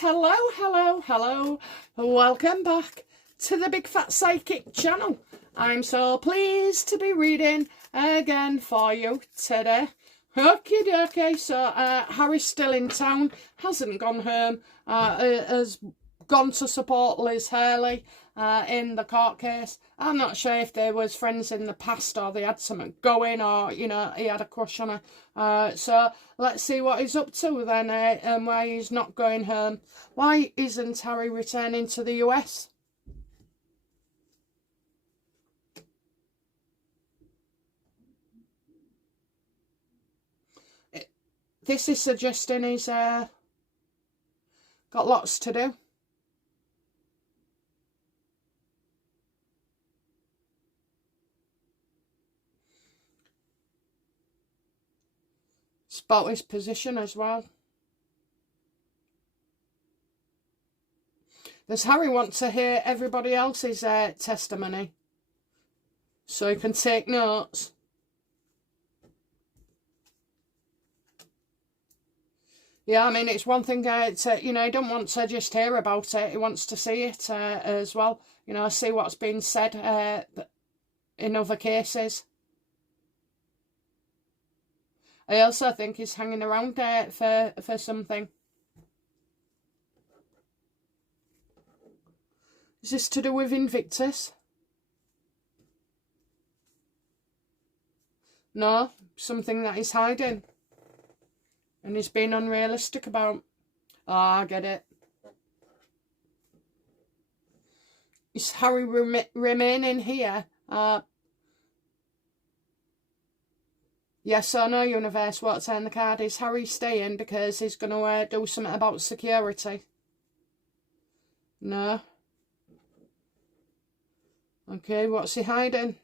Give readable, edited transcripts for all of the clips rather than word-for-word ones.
hello, hello, hello. Welcome back to the Big Fat Psychic channel. I'm so pleased to be reading again for you today. Okay, so Harry's still in town, hasn't gone home, has gone to support Liz Hurley in the court case. I'm not sure if they was friends in the past or they had something going, or, you know, he had a crush on her. So let's see what he's up to then, and why he's not going home. Why isn't Harry returning to the US? This is suggesting he's got lots to do. It's about his position as well. Does Harry want to hear everybody else's testimony so he can take notes? Yeah, I mean, it's one thing to, you know, he don't want to just hear about it. He wants to see it as well. You know, see what's been said in other cases. I also think he's hanging around for something. Is this to do with Invictus? No, something that he's hiding. And he's being unrealistic about. Oh, I get it. Is Harry remaining here? Yes or no, universe? What's on the card? Is Harry staying because he's going to do something about security? No. Okay, what's he hiding?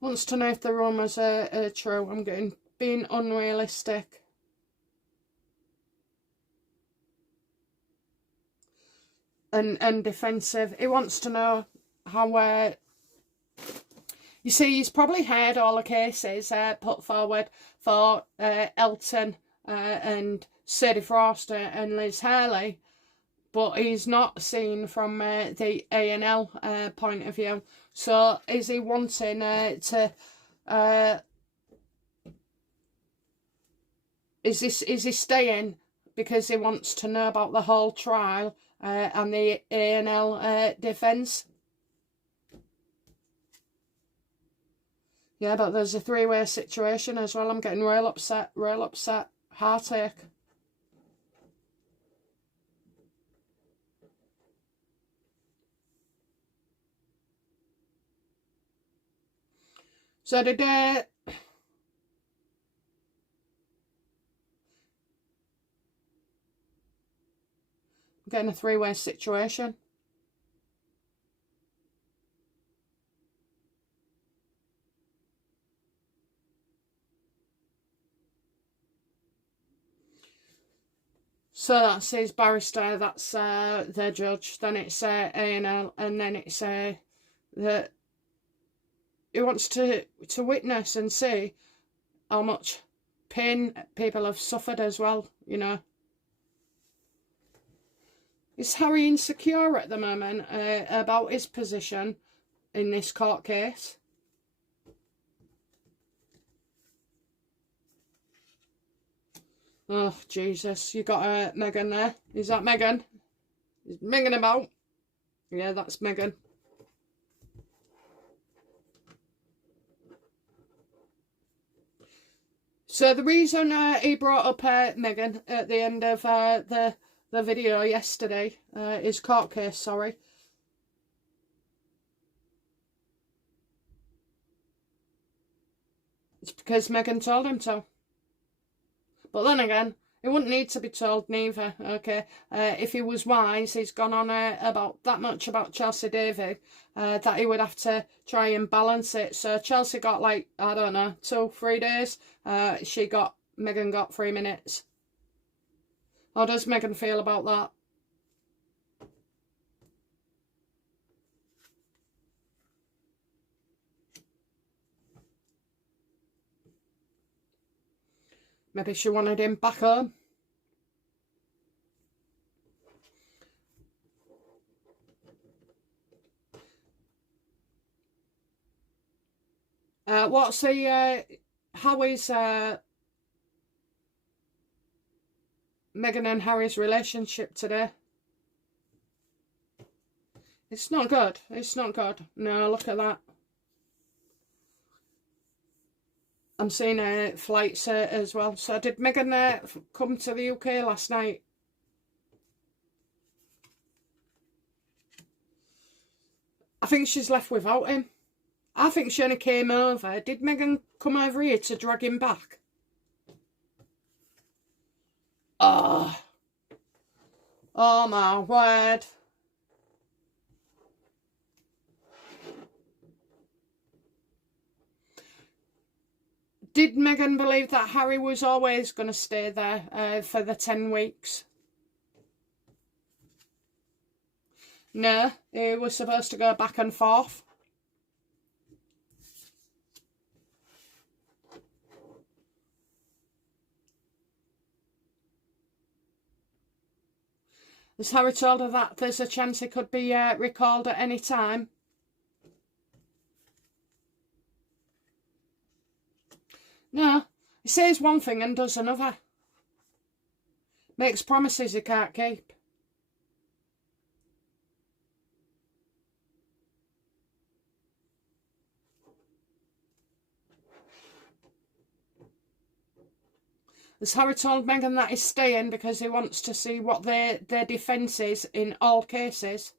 Wants to know if the rumours are true. I'm being unrealistic. And defensive. He wants to know how... you see, he's probably heard all the cases put forward for Elton and Sadie Frost and Liz Hurley, but he's not seen from the A&L point of view. So is he wanting to... is he staying because he wants to know about the whole trial and the A&L defence? Yeah, but there's a three-way situation as well. I'm getting real upset, heartache. So did I'm getting a three-way situation. So that's his barrister, that's the judge, then it's A&L, and then it's that he wants to witness and see how much pain people have suffered as well, you know. Is Harry insecure at the moment about his position in this court case? Oh, Jesus. You got Megan there. Is that Megan? Is Megan about? Yeah, that's Megan. So the reason he brought up Megan at the end of the video yesterday, his court case, sorry. It's because Megan told him to. But then again, he wouldn't need to be told neither, okay? If he was wise, he's gone on about that much about Chelsea Davy, that he would have to try and balance it. So Chelsea got like, I don't know, 2-3 days. Megan got 3 minutes. How does Megan feel about that? Maybe she wanted him back home. What's the how is Meghan and Harry's relationship today? It's not good. It's not good. No, look at that. I'm seeing flights as well. So did Meghan come to the UK last night? I think she's left without him. I think she only came over. Did Meghan come over here to drag him back? Oh. Oh my word. Did Meghan believe that Harry was always going to stay there for the 10 weeks? No, he was supposed to go back and forth. Has Harry told her that there's a chance he could be recalled at any time? No, he says one thing and does another. Makes promises he can't keep. Has Harry told Meghan that he's staying because he wants to see what their defence is in all cases?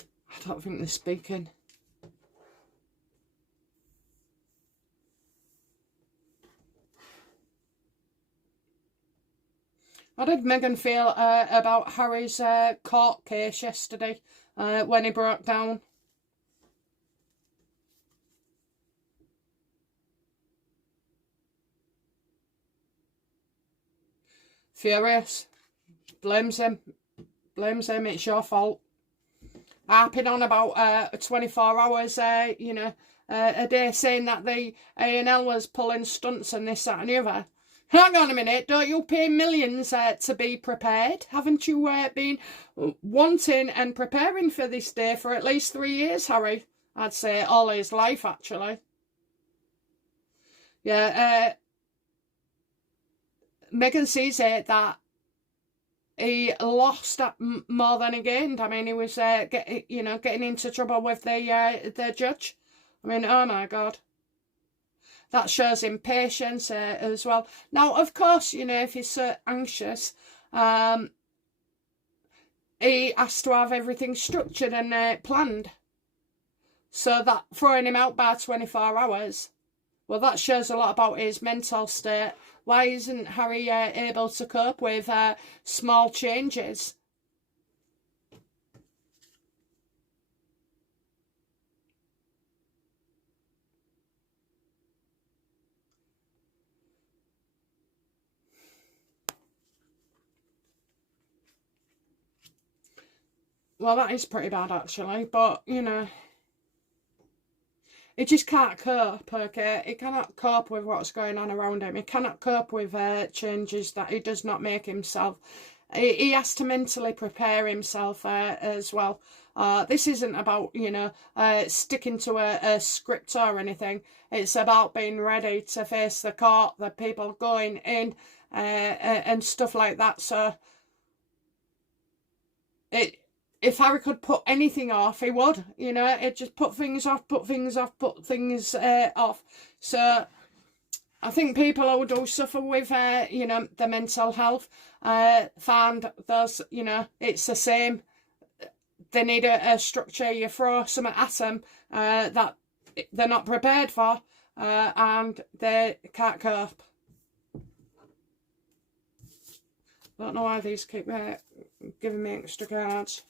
I don't think they're speaking. How did Meghan feel about Harry's court case yesterday when he broke down? Furious. Blames him. It's your fault. Harping on about 24 hours, you know, a day, saying that the A&L was pulling stunts and this, that and the other. Hang on a minute, don't you pay millions to be prepared? Haven't you been wanting and preparing for this day for at least 3 years, Harry? I'd say all his life, actually. Yeah, Meghan sees it that he lost more than he gained. I mean, he was getting into trouble with the judge. I mean, oh my God. That shows impatience as well. Now, of course, you know, if he's so anxious, he has to have everything structured and planned. So that throwing him out by 24 hours, well, that shows a lot about his mental state. Why isn't Harry able to cope with small changes? Well, that is pretty bad, actually. But, you know, he just can't cope, okay? He cannot cope with what's going on around him. He cannot cope with changes that he does not make himself. He has to mentally prepare himself as well. This isn't about, you know, sticking to a script or anything. It's about being ready to face the court, the people going in, and stuff like that. So, if Harry could put anything off, he would. You know, it just put things off. So I think people who do suffer with, you know, the mental health, find those, you know, it's the same. They need a structure. You throw something at them that they're not prepared for, and they can't cope. I don't know why these keep giving me extra cards.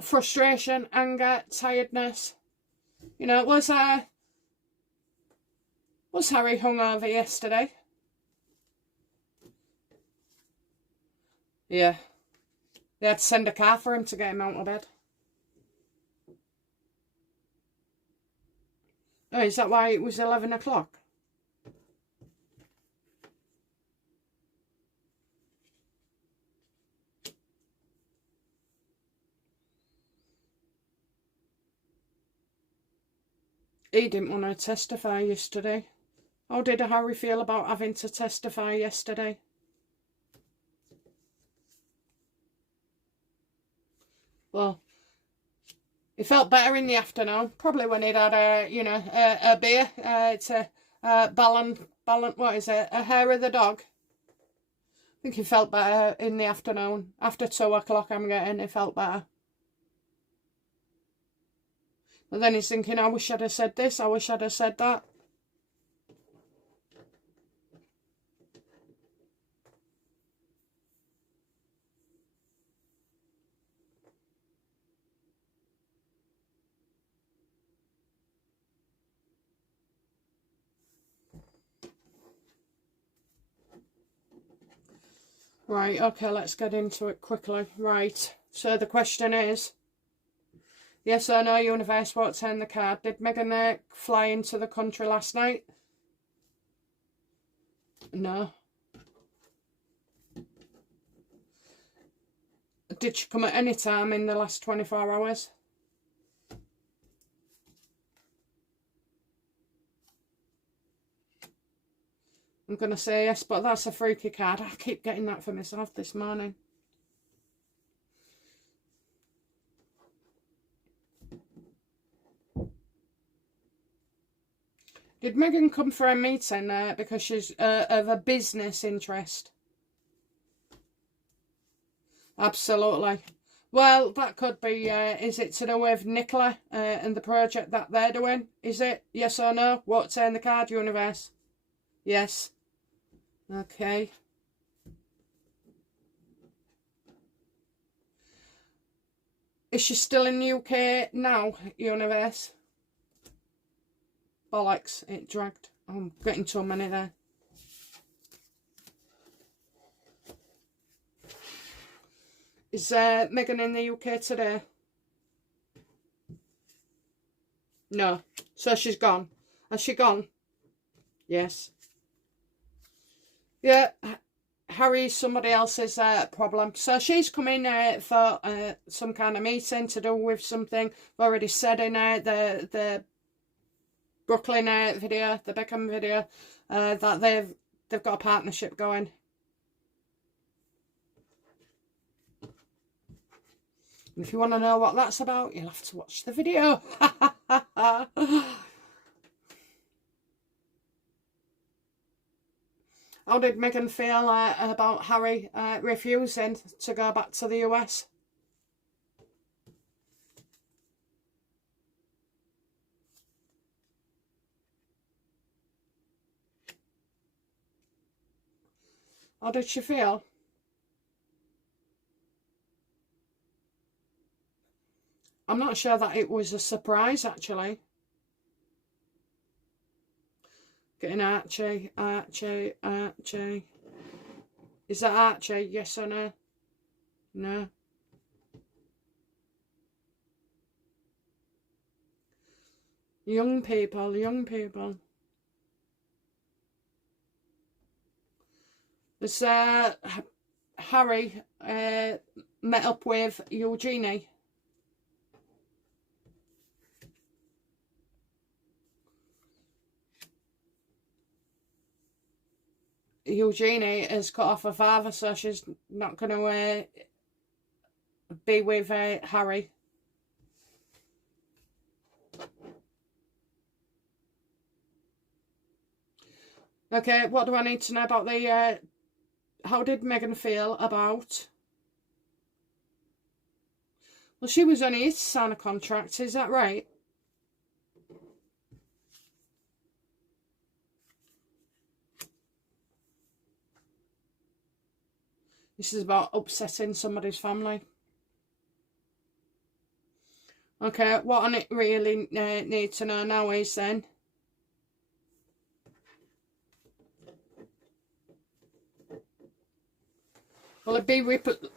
Frustration, anger, tiredness. You know, was Was Harry hungover yesterday? Yeah. They had to send a car for him to get him out of bed. Oh, is that why it was 11 o'clock? He didn't want to testify yesterday. How did Harry feel about having to testify yesterday? Well, he felt better in the afternoon, probably when he'd had a beer to balance. What is it? A hair of the dog. I think he felt better in the afternoon. After 2 o'clock, I'm getting, he felt better. But then he's thinking, I wish I'd have said this. I wish I'd have said that. Right, okay, let's get into it quickly. Right, so the question is, yes or no, universe, won't turn the card. Did Meghan fly into the country last night? No. Did she come at any time in the last 24 hours? I'm going to say yes, but that's a freaky card. I keep getting that for myself this morning. Did Meghan come for a meeting because she's of a business interest? Absolutely. Well, that could be, is it to do with Nicola and the project that they're doing? Is it? Yes or no? Won't turn the card, universe? Yes. Okay. Is she still in the UK now, universe? Bollocks, it dragged. I'm getting too many there. Is Meghan in the UK today? No. So she's gone. Has she gone? Yes. Yeah. Harry's somebody else's problem. So she's coming for some kind of meeting to do with something. I've already said in the Brooklyn video, the Beckham video, that they've got a partnership going. And if you want to know what that's about, you'll have to watch the video. How did Meghan feel about Harry refusing to go back to the US? How did she feel? I'm not sure that it was a surprise, actually. Getting Archie, Archie, Archie. Is that Archie? Yes or no? No. Young people, young people. There's Harry met up with Eugenie. Eugenie has cut off her father, so she's not going to be with Harry. Okay, what do I need to know about the... how did Meghan feel about... Well, she was only here to sign a contract, is that right? This is about upsetting somebody's family. Okay, what I really need to know now is then... Will it be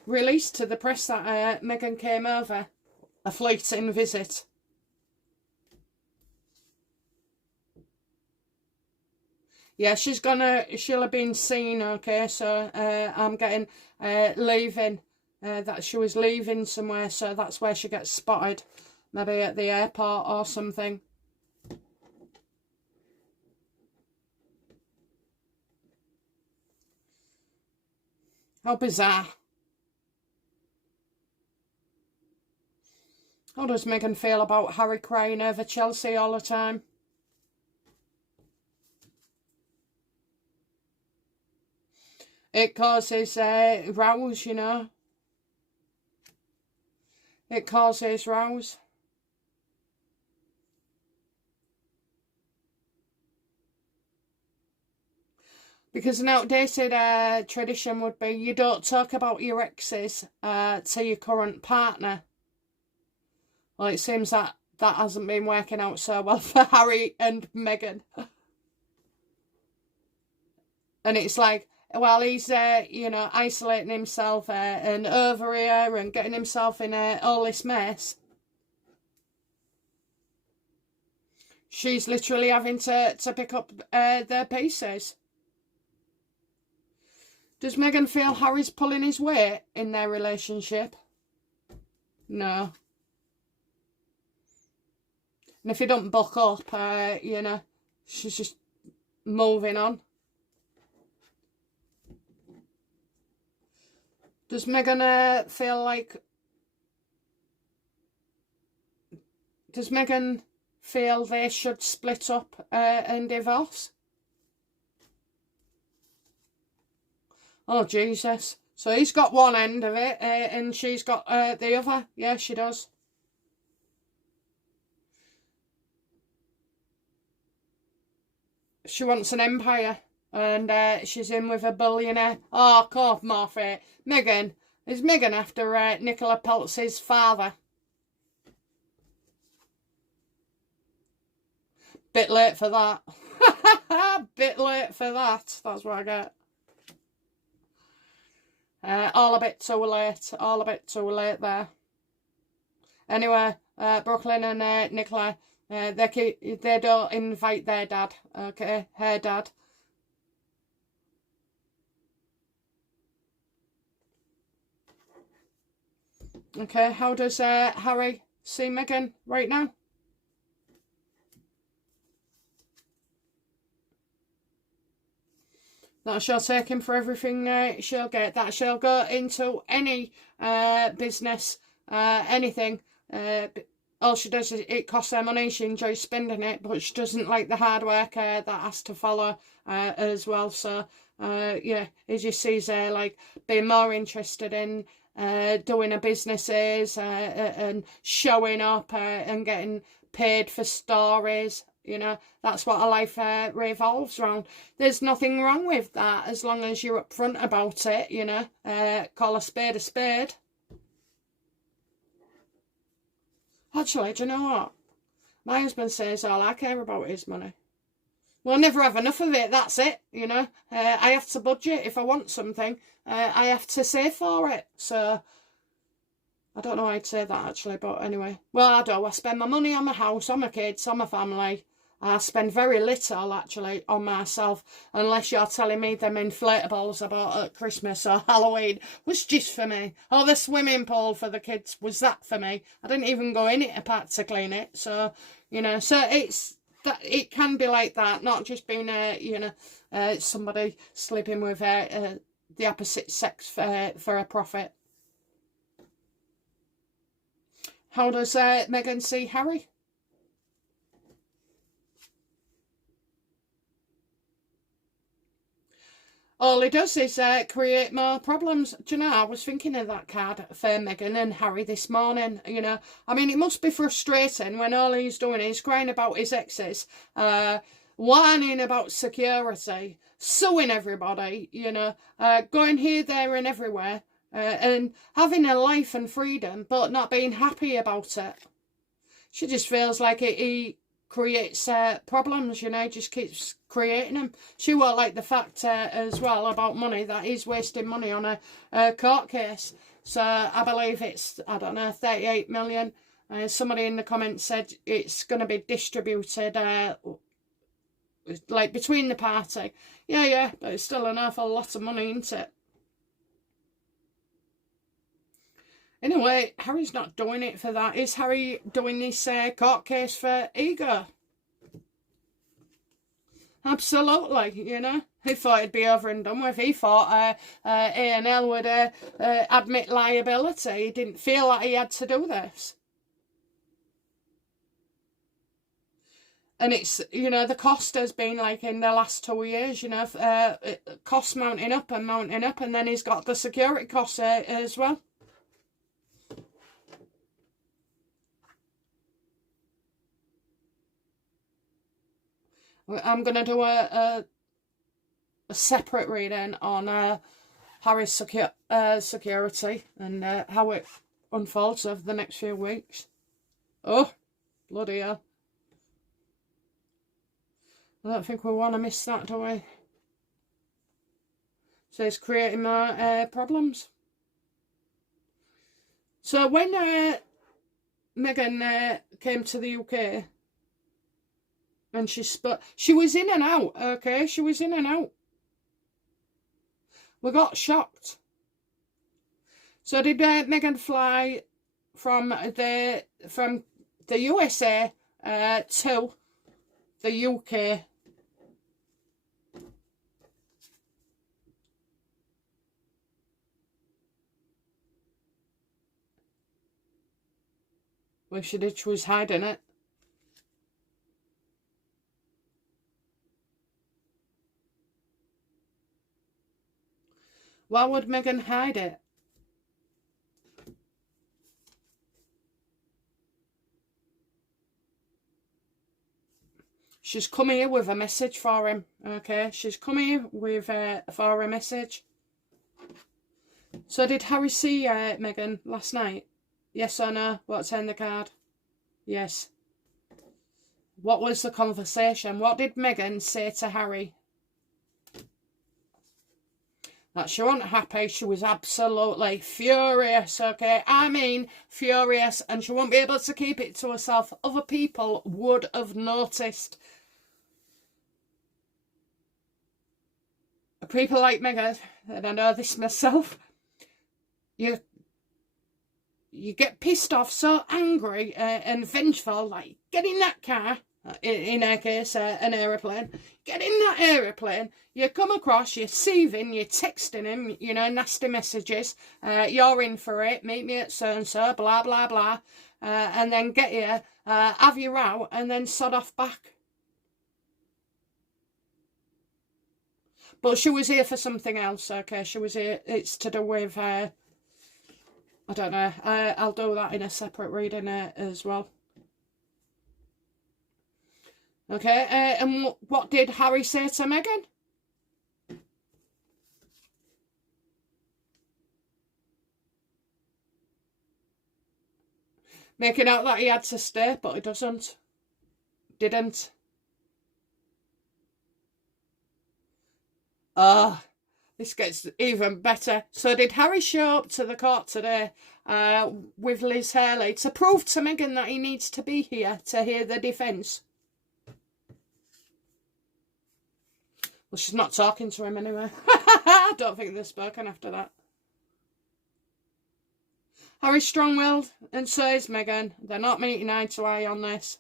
released to the press that Meghan came over? A fleeting visit. Yeah, she'll have been seen, okay, so I'm getting leaving, that she was leaving somewhere, so that's where she gets spotted. Maybe at the airport or something. How bizarre. How does Meghan feel about Harry crying over Chelsea all the time? It causes rows, you know. It causes rows. Because an outdated tradition would be you don't talk about your exes to your current partner. Well, it seems that hasn't been working out so well for Harry and Meghan. And it's like, well, he's, you know, isolating himself and over here and getting himself in all this mess. She's literally having to pick up their pieces. Does Meghan feel Harry's pulling his weight in their relationship? No. And if he don't buck up, you know, she's just moving on. Does Meghan feel like... Does Meghan feel they should split up and divorce? Oh, Jesus. So he's got one end of it and she's got the other. Yeah, she does. She wants an empire and she's in with a billionaire. Oh, cough, Morphy. Meghan. Is Meghan after Nicola Peltz's father? Bit late for that. Bit late for that. That's what I get. All a bit too late. All a bit too late there. Anyway, Brooklyn and Nicola, they don't invite their dad. Okay, her dad. Okay, how does Harry see Meghan right now? That she'll take him for everything she'll get. That she'll go into any business, anything. All she does is it costs her money. She enjoys spending it, but she doesn't like the hard work that has to follow as well. So, yeah, he just sees her like being more interested in doing her businesses and showing up and getting paid for stories. You know, that's what a life revolves around. There's nothing wrong with that as long as you're upfront about it, you know. Call a spade a spade. Actually, do you know what? My husband says all I care about is money. Well, I never have enough of it, that's it, you know. I have to budget if I want something. I have to save for it. So, I don't know how I'd say that actually, but anyway. Well, I do. I spend my money on my house, on my kids, on my family. I spend very little, actually, on myself, unless you're telling me them inflatables I bought at Christmas or Halloween was just for me. Or the swimming pool for the kids, was that for me? I didn't even go in it apart to clean it. So, you know, so it can be like that, not just being, you know, somebody sleeping with the opposite sex for a profit. How does Meghan see Harry? All he does is create more problems. Do you know, I was thinking of that card for Meghan and Harry this morning, you know. I mean, it must be frustrating when all he's doing is crying about his exes, whining about security, suing everybody, you know, going here, there and everywhere, and having a life and freedom, but not being happy about it. She just feels like he creates problems, you know, just keeps creating them. She won't like the fact as well about money, that he's wasting money on a court case. So I believe it's, I don't know, 38 million. Somebody in the comments said it's going to be distributed like between the party. Yeah, but it's still an awful lot of money, isn't it? Anyway, Harry's not doing it for that. Is Harry doing this court case for ego? Absolutely, you know. He thought it'd be over and done with. He thought A&L would admit liability. He didn't feel like he had to do this. And it's, you know, the cost has been like in the last 2 years, you know, costs mounting up, and then he's got the security costs as well. I'm going to do a separate reading on Harry's security and how it unfolds over the next few weeks. Oh, bloody hell. I don't think we want to miss that, do we? So it's creating more problems. So when Meghan came to the UK, and she was in and out, okay? She was in and out. We got shocked. So did Meghan fly from the USA to the UK? Well, she did. She was hiding it. Why would Meghan hide it? She's come here with a message for him, okay? She's come here with for a message. So did Harry see Meghan last night? Yes or no? What's in the card? Yes. What was the conversation? What did Meghan say to Harry? That she wasn't happy. She was absolutely furious, okay? I mean, furious. And she won't be able to keep it to herself. Other people would have noticed. People like Meghan, and I know this myself, you get pissed off, so angry and vengeful, like, get in that car, in her case, an aeroplane, get in that aeroplane, you come across, you're seething, you're texting him, you know, nasty messages, you're in for it, meet me at so-and-so, blah, blah, blah, and then get here, have you out, and then sod off back. But she was here for something else, okay, she was here, it's to do with, I don't know, I'll do that in a separate reading as well. Okay, and what did Harry say to Meghan? Making out that he had to stay, but he doesn't. Didn't. Ah. This gets even better. So did Harry show up to the court today with Liz Hurley to prove to Meghan that he needs to be here to hear the defence? Well, she's not talking to him anyway. I don't think they've spoken after that. Harry's strong-willed, and so is Meghan. They're not meeting eye to eye on this.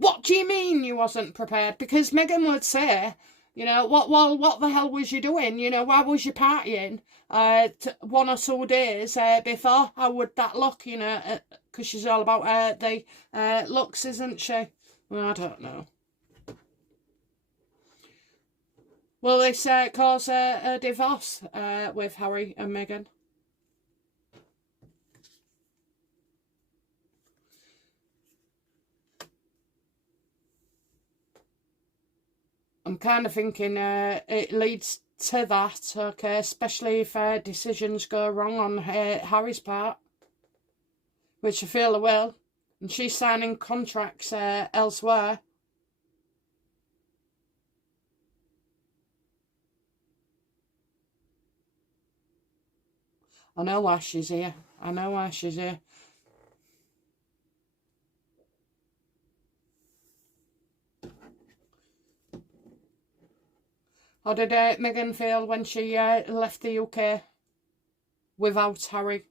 What do you mean you wasn't prepared? Because Meghan would say, you know, what the hell was you doing? You know, why was you partying 1 or 2 days before? How would that look, you know, because she's all about the looks, isn't she? Well, I don't know. Will this cause a divorce with Harry and Meghan? I'm kind of thinking it leads to that, okay, especially if decisions go wrong on Harry's part, which I feel they will, and she's signing contracts elsewhere. I know why she's here. I know why she's here. How did Meghan feel when she left the UK without Harry?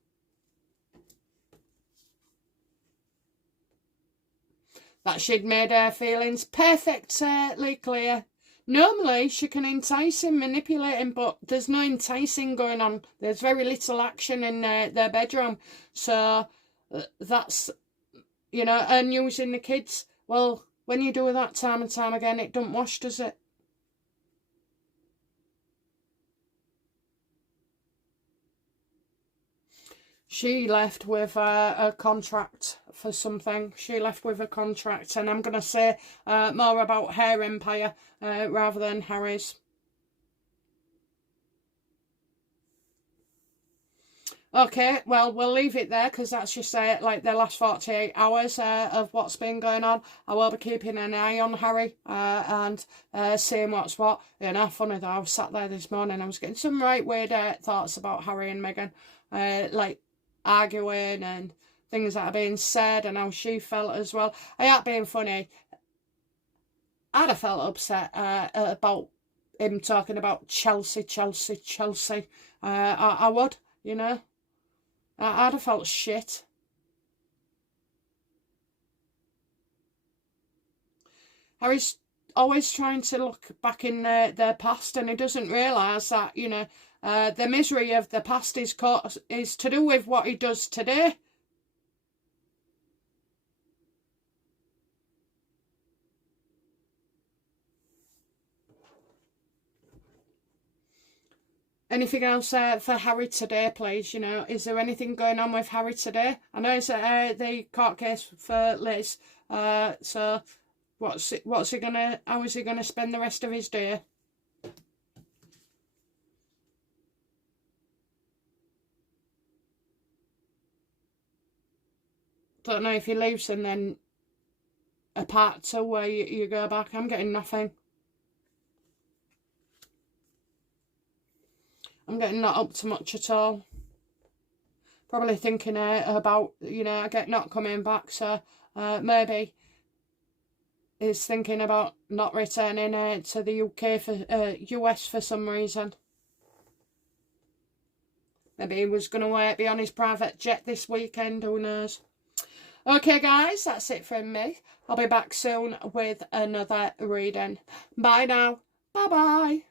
That she'd made her feelings perfectly clear. Normally, she can entice him, manipulate him, but there's no enticing going on. There's very little action in their bedroom. So that's, you know, and using the kids. Well, when you do that time and time again, it don't wash, does it? She left with a contract for something. She left with a contract, and I'm going to say more about her empire rather than Harry's. Okay, well, we'll leave it there because that's just like the last 48 hours of what's been going on. I will be keeping an eye on Harry and seeing what's what. You know, funny though, I was sat there this morning, I was getting some right weird thoughts about Harry and Meghan. Like arguing and things that are being said and how she felt as well. I ain't being funny. I'd have felt upset about him talking about Chelsea. I would, you know. I'd have felt shit. Harry's always trying to look back in their past, and he doesn't realise that, you know, the misery of the past is to do with what he does today. Anything else for Harry today, please? You know, is there anything going on with Harry today? I know it's the court case for Liz. So what's he gonna? How is he gonna spend the rest of his day? Don't know if he leaves and then a part 2 where you go back. I'm getting nothing. I'm getting not up to much at all. Probably thinking about, you know, I get not coming back, so maybe he's thinking about not returning to the UK for US for some reason. Maybe he was going to be on his private jet this weekend, who knows. Okay guys, that's it from me. I'll be back soon with another reading. Bye now. Bye bye.